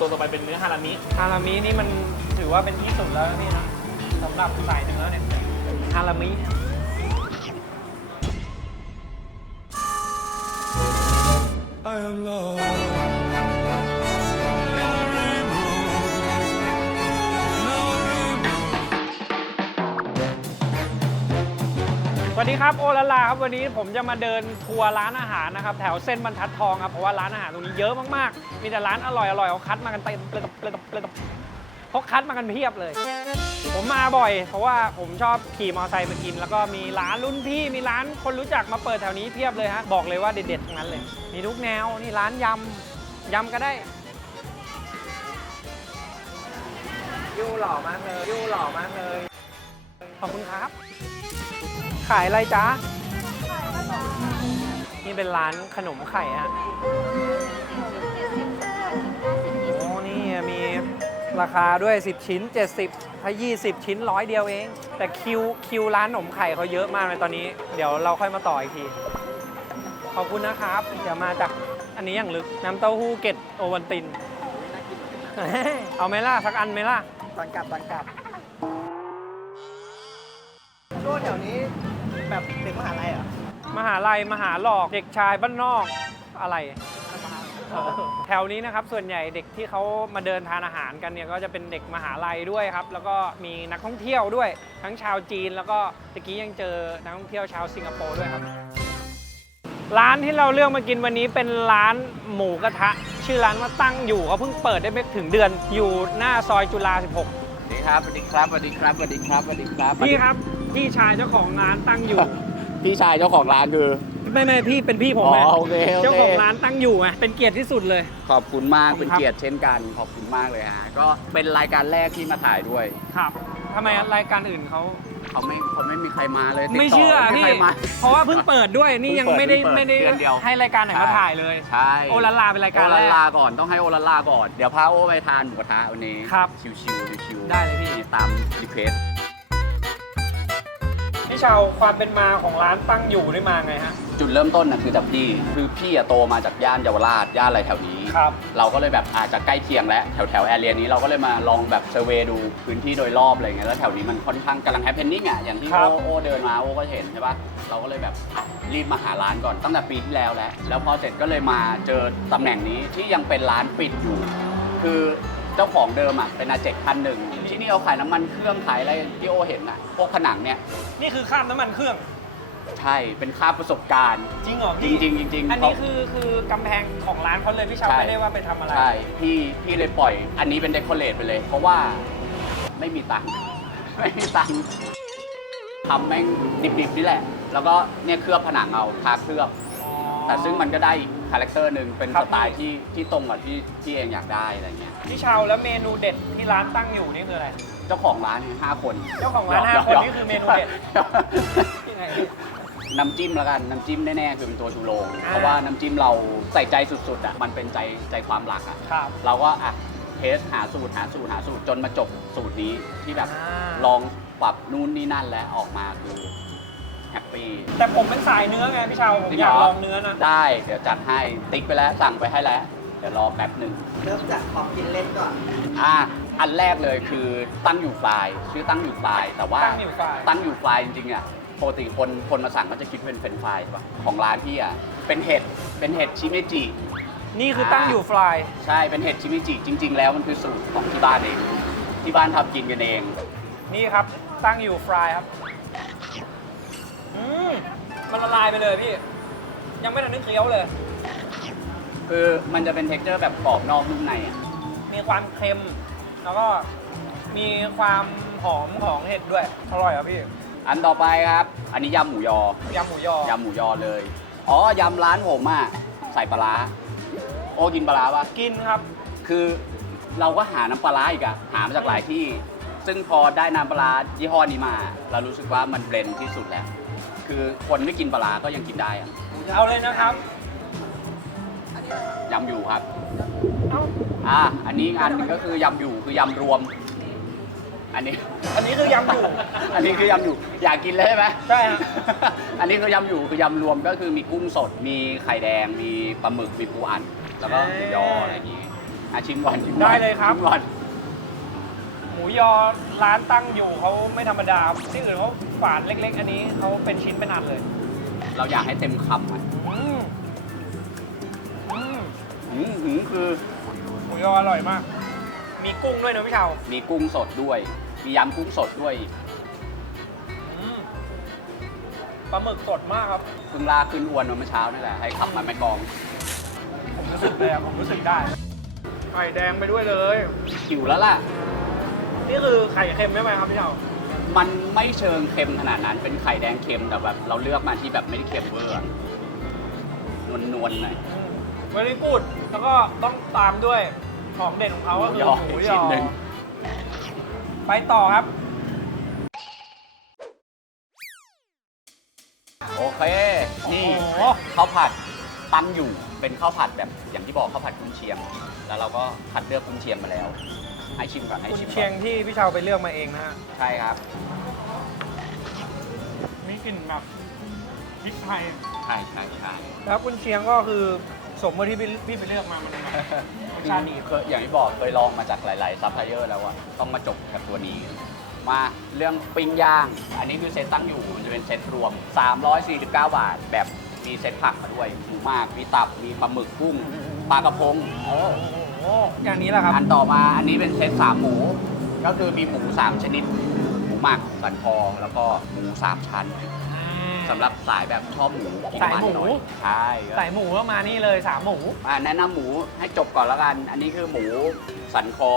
ตัวต่อไปเป็นเนื้อฮารามิฮารามินี่มันถือว่าเป็นที่สุดแล้วนะพี่นะสำหรับสายเนื้อเนี่ยฮารามิ วัสดีครับโอลาลาครับวันนี้ผมจะมาเดินทัวร์ร้านอาหารนะครับแถวเส้นบรรทัดทองครับเพราะว่าร้านอาหารตรงนี้เยอะมากๆ มีแต่ร้านอร่อยอร่อยเขาคัดมากันเต็มเปลือกเปลือกเปลือกเขาคัดมากันเพียบเลย ผมมาบ่อย เพราะว่าผมชอบขี่มอเตอร์ไซค์มากิน แล้วก็มีร้านรุ่นพี่มีร้านคนรู้จักมาเปิดแถวนี้เพียบเลยฮะบอกเลยว่าเด็ดๆทั้งนั้นเลย มีทุกแนวนี่ร้านยำยำก็ได้ยูหล่อมากเลยยูหล่อมากเลยขอบคุณครับ ขายอะไรจ๊ะนี่เป็นร้านขนมไข่ฮะโอ้นี่มีราคาด้วย 10 ชิ้น 70 ถ้า 20 ชิ้นร้อยเดียวเอง แต่คิวคิวร้านขนมไข่เขาเยอะมากเลยตอนนี้ เดี๋ยวเราค่อยมาต่ออีกที ขอบคุณนะครับ เดี๋ยวมาจากอันนี้อย่างลึก น้ำเต้าหู้เกล็ดโอวันติน เอาไหมล่ะ สักอันไหมล่ะตอนกลับตอนกลับช่วงแถวนี้ แบบเด็กมหาลัยเหรอมหาลัยมหาหลอกเด็กชายบ้านนอกอะไร แถวนี้นะครับส่วนใหญ่เด็กที่เขามาเดินทานอาหารกันเนี่ยก็จะเป็นเด็กมหาลัยด้วยครับ แล้วก็มีนักท่องเที่ยวด้วย ทั้งชาวจีนแล้วก็ตะกี้ยังเจอนักท่องเที่ยวชาวสิงคโปร์ด้วยครับ ร้านที่เราเลือกมากินวันนี้เป็นร้านหมูกระทะ ชื่อร้านว่าตั้งอยู่เขาเพิ่งเปิดได้ไม่ถึงเดือนอยู่หน้าซอยจุฬาสวัส ดีครับสวัสดีครับสวัสดีครับสวัสดีครับสวัสดีครับ16พี่ครับพี่ชายเจ้าของร้านตั้งอยู่ พี่ชายเจ้าของร้านคือ ไม่ไม่พี่เป็นพี่ผมอ๋อไงโอเคโอเค เจ้าของร้านตั้งอยู่ไงเป็นเกียรติที่สุดเลย ขอบคุณมากขอบคุเป็ณนครับ เกียรติเช่นกัน ขอบคุณมากเลยฮะก็เป็นรายการแรกที่มาถ่ายด้วย ครับทำไมรายการอื่นเขา เขาไม่เขาไม่มีใครมาเลยติดต่ไม่เชื่อไม่มีพี่ ใครมา เพราะว่าเพิ่งเปิดด้วยนี่ยังเพิ่งเปิดไม่ได้เพิ่งเปิดไม่ได้เดือนเดียว ให้รายการไหนมาถ่ายเลย ใช่โอลาลาเป็นรายการโอแรลาก ลาก่อนต้องให้โอลาลาก่อน เดี๋ยวพาโอไปทานหมูกระทะวันนี้ครับชิวๆชิวๆได้เลยพี่ ตามรีเควสพี่ ชาวความเป็นมาของร้านตั้งอยู่ได้มาไงฮะ จุดเริ่มต้นนะคือจากพี่คือพี่อะโตมาจากย่านเยาวราชย่านอะไรแถวนี้ ครับ เราก็เลยแบบอาจจะใกล้เคียงแล้วแถวแถวแอเรียนี้เราก็เลยมาลองแบบเซอร์เวย์ดูพื้นที่โดยรอบอะไรเงี้ยแล้วแถวนี้มันค่อนข้างกำลังแฮปเพนนิ่งอะอย่างที่ครัโอบ โอเดินมาโอก็เห็นใช่ปะเราก็เลยแบบรีบมาหาร้านก่อนตั้งแต่ปีที่แล้วแล้วแล้วพอเสร็จก็เลยมาเจอตำแหน่งนี้ที่ยังเป็นร้านปิดอยู่ คือเจ้าของเดิมอะเป็นอาเจกพันหนึ่งที่นี่เอาขายน้ำมันเครื่องขายอะไรที่โอเห็นอะพวกผนังเนี่ยนี่คือข้ามน้ำมันเครื่อง ใช่เป็นค่าประสบการณ์ จริงเหรอจพี่ริงๆจริงๆอันนี้เขาคือคือกำแพงของร้านเขาเลยพี่ชาวใช่ไม่ได้ว่าไปทำอะไร ใช่พี่พี่เลยปล่อย อันนี้เป็นเดคอเรทไปเลย เพราะว่าไม่มีตังค์ ไม่มีตังค์ทำแม่งดิบๆนี่แหละ แล้วก็เนี่ยเคลือบผนังเอาทาเคลือบ แต่ซึ่งมันก็ได้อีกคาแรคเตอร์หนึ่งเป็นครัสบ ไตล์ที่ที่ตรงกับที่ที่เองอยากได้อะไรเงี้ยพี่ชาวแล้วเมนูเด็ดที่ร้านตั้งอยู่นี่คืออะไร เจ้าของร้านเนี่ยห้าคนเจ้าของร้านห้าคนนี่คือเมนูเด็ด ยังไงพี่น้ำจิ้มแล้วกันน้ำจิ้มแน่ๆคือเป็นตัวชูโรงอ่า เพราะว่าน้ำจิ้มเราใส่ใจสุดๆอะมันเป็นใจใจความรักอะครับ เราก็อะเทสหาสูตรหาสูตรหาสูตรจนมาจบสูตรนี้ที่แบบอ่า ลองปรับนู่นนี่นั่นแล้วออกมาคือ แฮปปี้แต่ผมเป็นสายเนื้อไงพี่ชาวผมจริงอเหรอยากลองเนื้อนะได้ เดี๋ยวจัดให้ติ๊กไปแล้วสั่งไปให้แล้ว เดี๋ยวรอแป๊บหนึ่งเริ่มจากของกินเล่นก่อนอะอันแรกเลยคือตั้งอยู่ฟลายชื่อตั้งอยู่ฟลายแต่ว่าตั้งอยู่ฝ่ายตั้งอยู่ฟลายจริงๆอะปกติคนคนมาสั่งก็จะคิดเป็นเฟรนช์ฟรายใช่ปะของร้านพี่อะเป็นเห็ดเป็นเห็ดชิเมจินี่คือตั้งอยู่ฟลายใช่เป็นเห็ดชิมิจิจริง ๆ แล้วมันคือสูตรของที่บ้านเองที่บ้านทำกินกันเอง นี่ครับตั้งอยู่ฟรายครับ อืมมันละลายไปเลยพี่ ยังไม่ทันนึกเคี้ยวเลย คือมันจะเป็นเท็กเจอร์แบบกรอบนอกนุ่มในอะมีความเค็ม แล้วก็มีความหอมของเห็ดด้วย อร่อยครับพี่อันต่อไปครับ อันนี้ยำหมูยอ ยำหมูยอยำหมูยอเลย อ๋อยำร้านผมอะใส่ปลาร้าโอ้กินปลาร้าปะกินครับ คือเราก็หาน้ำปลาร้าอีกอะหามาจากหลายที่ ซึ่งพอได้น้ำปลาร้ายี่ห้อนี้มา เรารู้สึกว่ามันเบลนด์ที่สุดแล้ว คือคนไม่กินปลาร้าก็ยังกินได้อะเอาเลยนะครับยำอยู่ครับเอ้าอ่าอันนี้อีกอันหนึงก็คือยำอยู่คือยำรวม อันนี้ อันนี้คือยำอยู่ อันนี้คือยำอยู่ อยากกินเลยใช่ไหมใช่ฮะ อันนี้คือยำอยู่คือยำรวมก็คือมีกุ้งสด มีไข่แดง มีปลาหมึก มีปูอัดแล้วก็หมูยออะไรอย่างงี้อะชิมก่อนชิมก่อนได้เลยครับ ชิมก่อนห มูยอร้านตั้งอยู่เขาไม่ธรรมดาที่อื่นเขาฝานเล็ก ๆ อันนี้เขาเป็นชิ้นเป็นอันเลยเราอยากให้เต็มคำอะอืมอืมหืมหืมคือหมูยออร่อยมาก มีกุ้งด้วยนะพี่เชามีกุ้งสดด้วย มียำกุ้งสดด้วยอืมปลาหมึกสดมากครับ เพิ่งลากขึ้นอวนมาเมื่อเช้านี่แหละให้ขับมาแม่กลองผมรู้สึกเลยอะผมรู้สึกได้ไข่แดงไปด้วยเลยหิวแล้วล่ะ นี่คือไข่เค็มใช่ไหมครับพี่เชามันไม่เชิงเค็มขนาดนั้น เป็นไข่แดงเค็มแต่แบบเราเลือกมาที่แบบไม่ได้เค็มเวอร์อะนวลๆหน่อย เวลี่กูดแล้วก็ต้องตามด้วยของเด่นของเขาก็คือหมูยอหมูอีกยชิ้อนหนึ่ง ไปต่อครับ โอเค นี่โอ้โห ข้าวผัดตั้งอยู่เป็นข้าวผัดแบบอย่างที่บอกข้าวผัดกุนเชียง แล้วเราก็คัดเลือกกุนเชียงมาแล้ว ให้ชิมก่อนให้คุณชิมก่เชียองนที่พี่เชาไปเลือกมาเองนะฮะใช่ครับมีกลิ่นแบบพริกไทยใช่ใช่ใช่แล้วคุณเชียงก็คือสมกับที่พี่พี่ไปเลือกมามันแบบรสชาติดีเคยอย่างที่บอกเคยลองมาจากหลาย ๆ ซัพพลายเออร์แล้วอะต้องมาจบกับตัวนี้ มาเรื่องปิ้งย่าง อันนี้คือเซตตั้งอยู่มันจะเป็นเซตรวม 349 บาท แบบมีเซตผักมาด้วยหมูมาก มีตับมีปลาหมึกกุ้งปลากระพงเออโอ้โหอย่างนี้แหละครับ อันต่อมาอันนี้เป็นเซตสามหมู ก็คือมีหมู3ชนิด หมูหมักสันคอแล้วก็หมู3ชั้นสำหรับสายแบบชอบหมูกินสายมันหมูหน่อยใช่ใส่หมูก็มานี่เลยสามหมูอะแนะนำหมูให้จบก่อนแล้วกัน อันนี้คือหมูสันคอ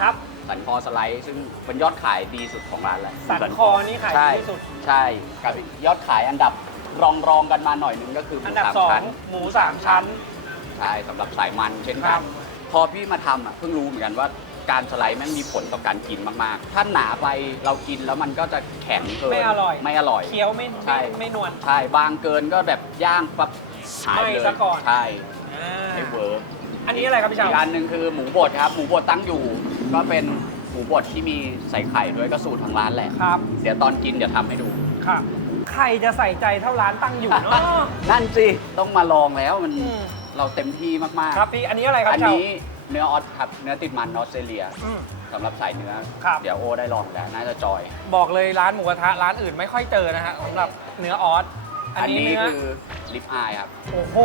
ครับ สันคอสไลด์ซึ่งเป็นยอดขายดีสุดของร้านแล้วสันคอนี่ขายดีที่สุด ใช่กับยอดขายอันดับรองรองๆกันมาหน่อยหนึงก็คือหมูอันดับสามสองชั้นหมูสามชั้น ใช่สำหรับสายมันเช่นครักัน บ พอพี่มาทำอะเพิ่งรู้เหมือนกันว่าการสไลด์แม่งมีผลต่อการกินมากๆ ถ้าหนาไปเรากินแล้วมันก็จะแข็งเกินไม่อร่อย ไม่อร่อย เคี้ยวไม่ใช่ ไม่ไม่นวล ใช่ บางเกินก็แบบย่างปั๊บหายไหม้เลยซะก่อน ใช่อ่าไม่เวิร์กอันนี้อะไรครับพี่เชาอีกอันหนึ่งคือหมูบดครับ หมูบดตั้งอยู่ ก็เป็นหมูบดที่มีใส่ไข่ด้วยก็สูตรทางร้านแหละ ครับ เดี๋ยวตอนกินเดี๋ยวทำให้ดู ครับ ใครจะใส่ใจเท่าร้านตั้งอยู่เนาะ นั่นสิ ต้องมาลองแล้วมันอืม เราเต็มที่มากๆ ครับพี่ อันนี้อะไรครับอันพี่เชานี้เนื้อออสครับ เนื้อติดมันออสเตรเลียอืม สำหรับสายเนื้อ ครับ เดี๋ยวโอได้ลองแล้วน่าจะจอย บอกเลยร้านหมูกระทะร้านอื่นไม่ค่อยเจอนะฮะสำหรับเนื้อออสอันอันนี้นี้เนื้อคือลิปอายครับ โอ้โห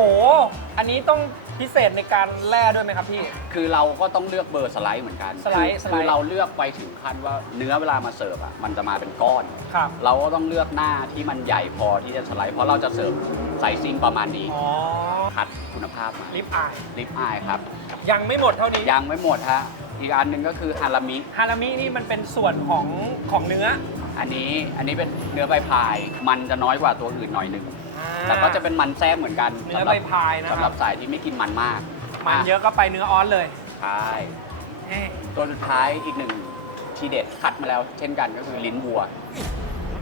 อันนี้ต้องพิเศษในการแล่ด้วยไหมครับพี่ คือเราก็ต้องเลือกเบอร์สไลด์เหมือนกันสไลด์คือสไลด์ คือเราเลือกไปถึงขั้นว่าเนื้อเวลามาเสิร์ฟอะมันจะมาเป็นก้อน ครับ เราก็ต้องเลือกหน้าที่มันใหญ่พอที่จะสไลด์เพราะเราจะเสิร์ฟไซซิ่งประมาณนี้ อ๋อ คัด คุณภาพมาลิปอายลิปอายครับ ยังไม่หมดเท่านี้ยังไม่หมดฮะอีกอันหนึ่งก็คือฮารามิฮารามินี่มันเป็นส่วนของของเนื้อ อันนี้อันนี้เป็นเนื้อใบพาย มันจะน้อยกว่าตัวอื่นหน่อยหนึ่งอ่าแต่ก็จะเป็นมันแทรกเหมือนกันเนื้อสำหรัใบพายนะคสำหรัรับบสายที่ไม่กินมันมาก มันเยอะก็ไปเนื้อออสเลยใช่เอ๊ะตัวสุดท้ายอีกหนึ่งทีเด็ดคัดมาแล้ว เช่นกันก็คือลิ้นวัว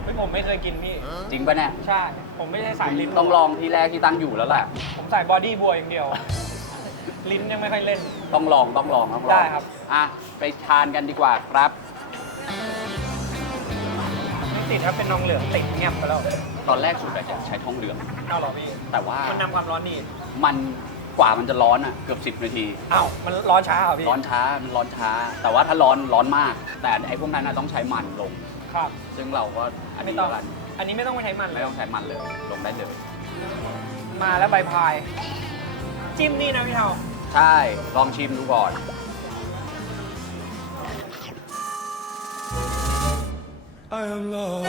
ไม่ผมไม่เคยกินพี่ จริงปะเนี่ยใช่ ผมไม่ใช่สายลิ้นต้องลองที่แรกที่ตั้งอยู่แล้วแหละ ผมใส่บอดี้บัวอย่างเดียว ลิ้นยังไม่ค่อยเล่น ต้องลองต้องลองต้องลองได้ครับ อะไปทานกันดีกว่าครับ ไม่ติดครับเป็นนองเหลืองติดเงียบไปแล้วตอนแรกสุดอะจะใช้ทองเหลือง เอาเหรอพี่ แต่ว่ามันนำความร้อนนี่มันกว่ามันจะร้อนอะเกือบ 10 นาที อ้าวมันร้อนช้าเหรอพี่ร้อนช้ามันร้อนช้า แต่ว่าถ้าร้อนร้อนมาก แต่ไอ้พวกนั้นน่ะต้องใช้มันลง ครับ ซึ่งเราก็อันไม่นี้ต้องแล้วกันอันนี้ไม่ต้องไปใช้มันเลไม่ย ต้องใช้มันเลย ลงได้เลย มาแล้วใบพาย จิ้มนี่นะพี่เทาใช่ ลองชิมดูก่อน I am lost.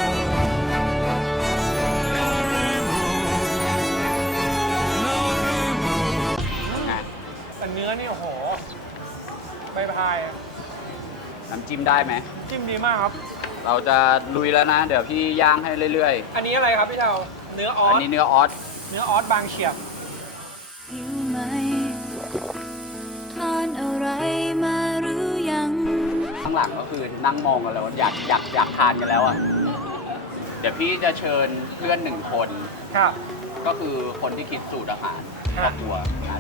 Now remove. นะแต่เนื้อนี่โอ้โห ใบพาย น้ำจิ้มได้ไหมจิ้มดีมากครับ เราจะลุยแล้วนะ เดี๋ยวพี่ย่างให้เรื่อยอันนี้อะไรครับพี่เทาเนื้ออๆ ออันสนี้เนื้อออสเนื้อออสบางเฉียบ หิวไหมทานอะไรมาหรือยัง ข้างหลังก็คือนั่งมองกันแล้วอยากอยากอยากทานกันแล้วอะ เดี๋ยวพี่จะเชิญเพื่อนหนึ่งคน ครับ ก็คือคนที่คิดสูตรอาหารคครัรอบ บครัว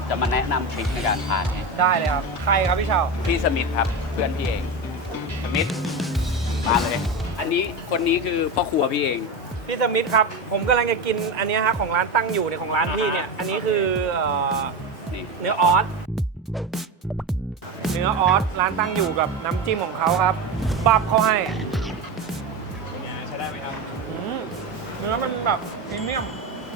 จะมาแนะนำทริคในการทานเนี่ยได้เลยครับ ใครครับพี่เชาพี่สมิธครับ เพื่อนพี่เอง สมิธ มาเลย อันนี้คนนี้คือพ่อครัวพี่เอง พี่สมิธครับ ผมกำลังจะกินอันเนี้ยครับของร้านตั้งอยู่เนี่ยของร้านพี่เนี่ย อันนี้คือเอ่อนี่เนื้อออสนื้อออสร้านตั้งอยู่กับน้ำจิ้มของเขาครับบับเขาให้เป็นไงใช้ได้ไหมครับอืมเนื้อมันแบบพรีเมียม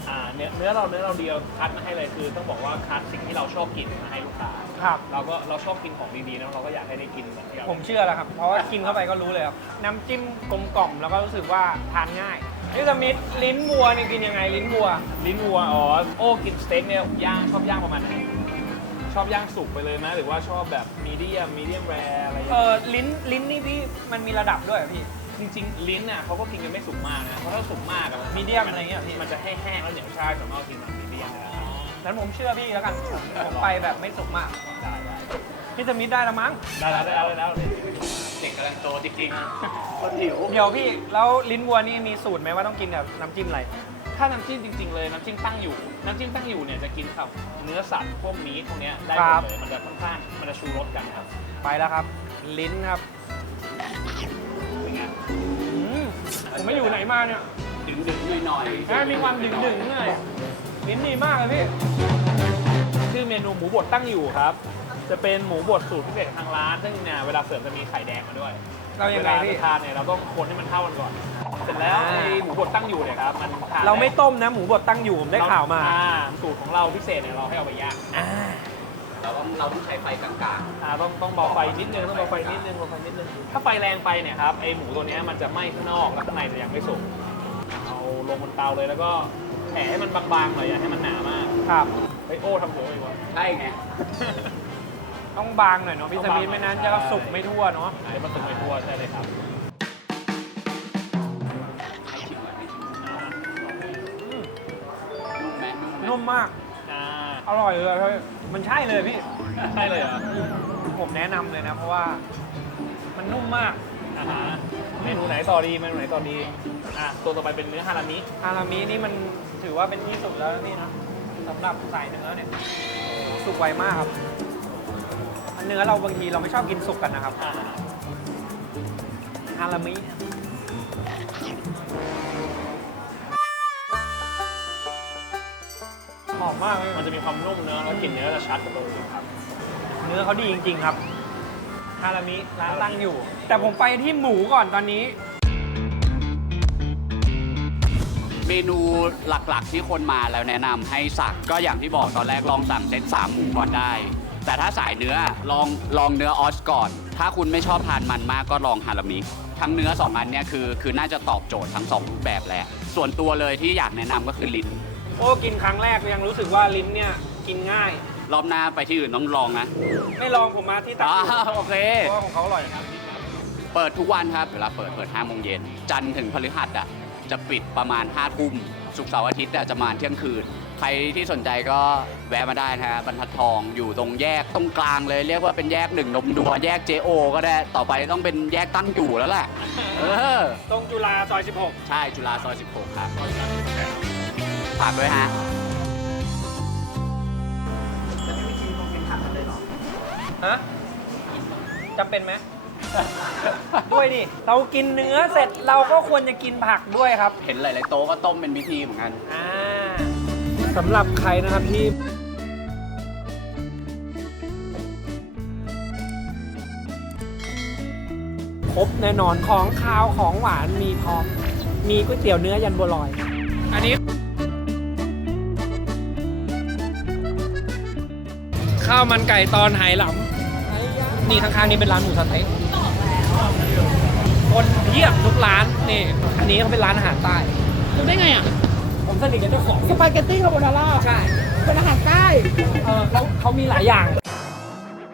อ่าเนื้อเนื้อเราเนื้อเราเดียวคัดมาให้เลยคือ ต้องบอกว่าคัดสิ่งที่เราชอบกินมาให้ลูกค้าครับ เราก็เราชอบกินของดีๆนะเราก็อยากให้ได้กินแบบที่เราผมเชื่อแล้วครับ เพราะว่ากินเข้าไปก็รู้เลยครับ น้ำจิ้มกลมกล่อมแล้วก็รู้สึกว่าทานง่ายพี่สมิธลิ้นวัวเนี่ยกินยังไงลิ้นวัว ลิ้นวัวอ๋อโอ้กินสเต็กเนี่ยย่างชอบย่างประมาณไหนชอบย่างสุกไปเลยไหมหรือว่าชอบแบบมีเดียมมีเดียมแรอะไรอย่างเอเงี้ยอลิ้นลิ้นนี่พี่มันมีระดับด้วยเหรอพี่ จริงๆ ลิ้นน่ะเขาก็กินกันไม่สุกมากนะ เพราะถ้าสุกมากอะ Medium อะไรเงี้ยพี่ มันจะแห้งๆแล้วเหนียวชาสำหรับกินแบบมีเดียมนะนั้นผมเชื่อพี่แล้วกันผมผมไปแบบไม่สุกมากได้ได้พี่สมิธได้แล้วมั้ง ได้แล้วได้แล้วได้แล้วเด็กกำลังโตจริงๆคนหิว เดี๋ยวพี่แล้วลิ้นวัวนี่มีสูตรไหมว่าต้องกินกับน้ำจิ้มอะไร ถ้าน้ำจิ้มจริง ๆ เลยน้ำจิ้มตั้งอยู่ น้ำจิ้มตั้งอยู่เนี่ยจะกินกับเนื้อสัตว์พวกมีทพวกเนี้ยได้หมครัดบเลย มันจะค่อนข้างมันจะชูรสกันครับ ไปแล้วครับ ลิ้นครับ ผมไม่อยู่ไหนมาเนี่ยดึงๆหน่อยแค่มีความดึงดึงๆหน่อยลิ้นดีมากเลยพี่ชื่อเมนูหมูบดตั้งอยู่ครับ จะเป็นหมูบดสูตรพิเศษทางร้าน ซึ่งเนี่ยเวลาเสิร์ฟจะมีไข่แดงมาด้วย เรายังไงวลพี่จะทานเนี่ยเราต้องคนให้มันเข้ากันก่อน เสร็จแล้วอ่าไอ้หมูบดตั้งอยู่เนี่ยครับมันทนเราไม่ด้ต้มนะ หมูบดตั้งอยู่ผมได้ข่าวมา อ่สูตรของเราพิเศษเนี่ยเราให้เอาไปย่างอ่า ๆเราต้องเราต้องใช้ไฟกลางอ่าต้องต้องเบาไฟนิดนึงต้องเบาไฟนิดนึงเบาไฟนิดนึงถ้าไฟแรงไปเนี่ยครับไอหมูตัวเนี้ยมันจะไหม้ข้างนอกแล้วข้างในจะยังไม่สุกเอาลงบนเตาเลยแล้วก็แผ่ให้มันบางๆหน่อยอย่าให้มันหนามากครับไอโอ้ทำหัวอีกวะ ๆ ใช่ไง ต้องบางหน่อยเนาะพี่สมิธไม่นั้นจะสุกไม่ทั่วเนาะไอ้มันสุกไม่ทั่วใช่เลยครับให้ชิมก่อนให้ชิมอ่าอืมนุ่มไหมนุ่มไหมนุ่มมากอ่า อร่อยเลยพี่มันใช่เลยพี่ ใช่เลยเหรอผมแนะนำเลยนะ เพราะว่ามันนุ่มมากอ่าฮะเมนูไหนต่อดีเมนูไหนต่อดีอะตัวต่อไปเป็นเนื้อฮารามิฮารามินี่มันถือว่าเป็นที่สุดแล้วนะพี่นะสำหรับสายเนื้อเนี่ยสุกไวมากครับเนื้อเราบางทีเราไม่ชอบกินสุกกันนะครับอ่าฮารามิเนี่ย อมมากเลยมันจะมีความนุ่มเนื้อแล้วกลิ่นเนื้อจะชัดกว่าตัวอื่นครับ เนื้อเขาดีจริง ๆ ครับฮารามิร้านตั้งอยู่ แต่ผมไปที่หมูก่อนตอนนี้ เมนูหลักๆที่คนมาแล้วแนะนำให้สั่งก็อย่างที่บอกตอนแรกลองสั่งเซตสามหมูก่อนได้ แต่ถ้าสายเนื้อลองลองเนื้อออสก่อน ถ้าคุณไม่ชอบทานมันมากก็ลองฮารามิทั้งเนื้อสองอันเนี่ยคือคือน่าจะตอบโจทย์ทั้งสองรูปแบบแหละส่วนตัวเลยที่อยากแนะนำก็คือลิ้น โอ้กินครั้งแรกยังรู้สึกว่าลิ้นเนี่ยกินง่าย รอบหน้าไปที่อื่นต้องลองนะไม่ลองผมมาที่ตั้งอ่าอยู่โอเค เพราะว่าของเขาอร่อยเปิดทุกวันครับเวลาเปิดเปิด5โมงเย็นจันทร์ถึงพฤหัสอะจะปิดประมาณ5ทุ่มศุกร์เสาร์อาทิตย์อะจะมาเที่ยงคืน ใครที่สนใจก็แวะมาได้นะฮะบรรทัดทองอยู่ตรงแยกตรงกลางเลย เรียกว่าเป็นแยกหนึ่งนมดัวแยก JO ก็ได้ต่อไปต้องเป็นแยกตั้งอยู่แล้วแหละเออตรงจุฬาซอยใช่จุฬาซอย 16 ครับ ฝากด้วยฮะจะไม่มีชีวิตต้องเป็นผักกันเลยเหรอ16ฮะจำเป็นไหม ด้วยดิเรากินเนื้อเสร็จเราก็ควรจะกินผักด้วยครับ เห็นหลาย ๆ โต๊ะก็ต้มเป็นพิธีเหมือนกัน อ่าสำหรับใครนะครับที่ครบแน่นอนของคาวของหวานมีพร้อม มีก๋วยเตี๋ยวเนื้อยันบัวลอย อันนี้ ข้าวมันไก่ตอนไหหลำนี่ข้างๆนี่เป็นร้านหมูสะเต๊ะคนเพียบทุกร้านนี่อันนี้เขาเป็นร้านอาหารใต้รู้ได้ไงอะผมสนิทกับเจ้าของสปาเกตตี้คาโบนาร่าใช่เป็นอาหารใต้เออเขาเขามีหลายอย่าง